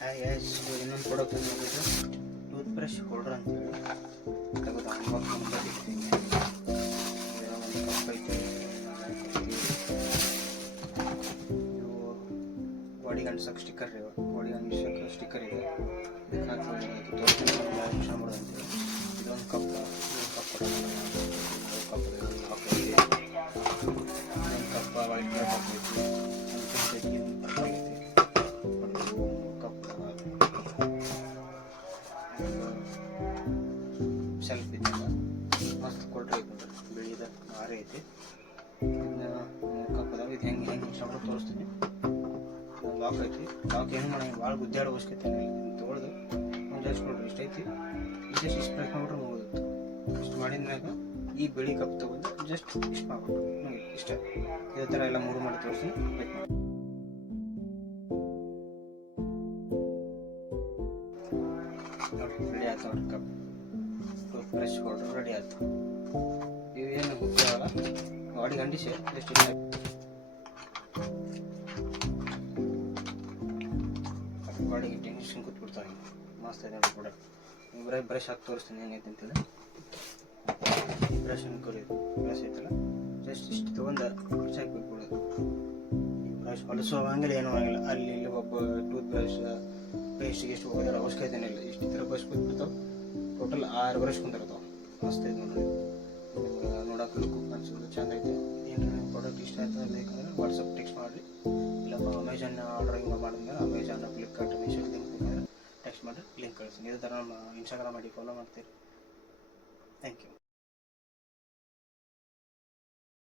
Hi gas, ಇನ್ನೊಂದು product ಬಂದುಬಿಟ್ಟು tooth brush holder ಅಂತೇಳಿ ತೆಗೆದು ಅನ್ಬಾಕ್ಸ್ ಮಾಡಿದ್ದೀನಿ. ಒಂದು ಕಪ್ ಐತೆ, ಇವು ಬಾಡಿಗೆ ಅಂಟಿಸೋಕೆ ಸ್ಟಿಕ್ಕರ್ ಇವೆ, ಬಾಡಿಗೆ ಅಂಟಿಸೋಕೆ ಸ್ಟಿಕ್ಕರ್ ಇದೆ. ಇದಕ್ಕೆ ಹಾಕಿ ತೋರಿಸ್ತೀನಿ ನಿಮಿಷ ಮಾಡೋದಂತೆ. ಇದೊಂದು ಕಪ್ ವೈಟ್ ಕಲರ್ ಕಪ್ ಐತಿ, ಸೆಲ್ಫ್ ಇದೆ, ಮಸ್ತ್ ಕೊಡ್ರಿ ಬೆಳಿದ ಮಾರಿ ಐತಿ. ಕಪ್ ಅದಾವ. ಇದು ಹೆಂಗೆ ಇಷ್ಟ ಮಾಡೋದು ತೋರಿಸ್ತೀನಿ. ಲಾಕ್ ಐತಿ. ಲಾಕ್ ಏನು ಮಾಡಂಗಿಲ್ಲ, ಭಾಳ ಗುದ್ದಾಡೋ ಅವಶ್ಯಕತೆ ಇಲ್ಲ. ತೊಗೊಳ್ದು ಒಂದು ಜಸ್ಟ್ ಕೊಡ್ರಿ, ಇಷ್ಟ ಐತಿ. ಜಸ್ಟ್ ಇಷ್ಟು ಪ್ರೆಸ್ ಮಾಡ್ಬಿಟ್ರೆ ಮುಗಿದಿತ್ತು. ಇಷ್ಟು ಮಾಡಿದ್ಮ್ಯಾಗ ಈ ಬಿಳಿ ಕಪ್ ತೊಗೊಂಡು ಜಸ್ಟ್ ಇಷ್ಟು ಮಾಡ್ಬಿಟ್ಟು ಇಷ್ಟ. ಇದೇ ಥರ ಎಲ್ಲ ಮೂರು ಮಾಡಿ ತೋರಿಸಿ ಬೇಕು ಮಾಡಿ. ನೋಡಿ ರೆಡಿ ಆಯ್ತು. ನೋಡಿ cup tooth brush holder ready ಆಯ್ತು. ಇವೇನು ಗೊತ್ತಾಗಲ್ಲ, ಬಾಡಿಗೆ ಅಂಟಿಸಿ ಎಷ್ಟು ಇಲ್ಲ ಬಾಡಿಗೆ ಟೆನ್ಷನ್ ಕೂತ್ಬಿಡ್ತಾವೆ. ಮಸ್ತ್ ಇದೆ ನೋಡಿ ಪ್ರಾಡಕ್ಟ್. ಬ್ರಷ್ ಹಾಕಿ ತೋರಿಸ್ತೀನಿ ಹೆಂಗೈತೆ ಅಂತೇಳಿ. ಈ ಬ್ರಷ್ ಅನ್ಕೋರಿ, ಬ್ರಷ್ ಐತಲ್ಲ, ಜಸ್ಟ್ ಇಷ್ಟು ತೊಗೊಂಡು ಹಾಕಿ ಬಿಟ್ಬಿಡೋದು. ಈ ಬ್ರಷ್ ಹೊಲಸು ಹಂಗಿಲ್ಲ, ಏನೂ ಆಗಿಲ್ಲ. ಅಲ್ಲಿ ಇಲ್ಲಿ ಒಬ್ಬ ಟೂತ್ ಬ್ರಷ್ ಪೇಸ್ಟಿಗೆ ಎಷ್ಟು ಹೋಗೋದ್ರ ಅವಶ್ಯಕತೆ ಇಲ್ಲ. ಇಷ್ಟು ಈ ಥರ ಬ್ರಷ್ ಕೂತ್ಬಿಡ್ತಾವೆ. ಟೋಟಲ್ 6 ಬ್ರಷ್ ಕುಂದಿರ್ತಾವೆ. ಮಸ್ತ್ ಐತೆ ನೋಡ್ರಿ. ನೋಡೋಕೆ ಲುಕ್ ಅನ್ಸೋದು ಚಂದ ಐತೆ. ಏನು ನಿಮ್ಮ ಪ್ರಾಡಕ್ಟ್ ಇಷ್ಟ ಆಯ್ತು ಬೇಕಂದ್ರೆ ವಾಟ್ಸಪ್ ಟೆಕ್ಸ್ಟ್ ಮಾಡಿರಿ. ಇಲ್ಲಪ್ಪ ಅಮೆಝಾನ್ ಆರ್ಡರಿಂಗ್ ಮಾಡಿದ್ಮೇಲೆ ಅಮೆಝಾನ್, ಫ್ಲಿಪ್ಕಾರ್ಟ್, ಮೀಶೋ ಲಿಂಕ್ ಬೇಕಂದ್ರೆ ಟೆಕ್ಸ್ಟ್ ಮಾಡಿ ಲಿಂಕ್ ಕಳಿಸ್ತೀನಿ. ಇದೇ ಥರ ನಮ್ಮ ಇನ್ಸ್ಟಾಗ್ರಾಮ್ ಐಡಿ ಫಾಲೋ ಮಾಡ್ತೀರಿ. Thank you.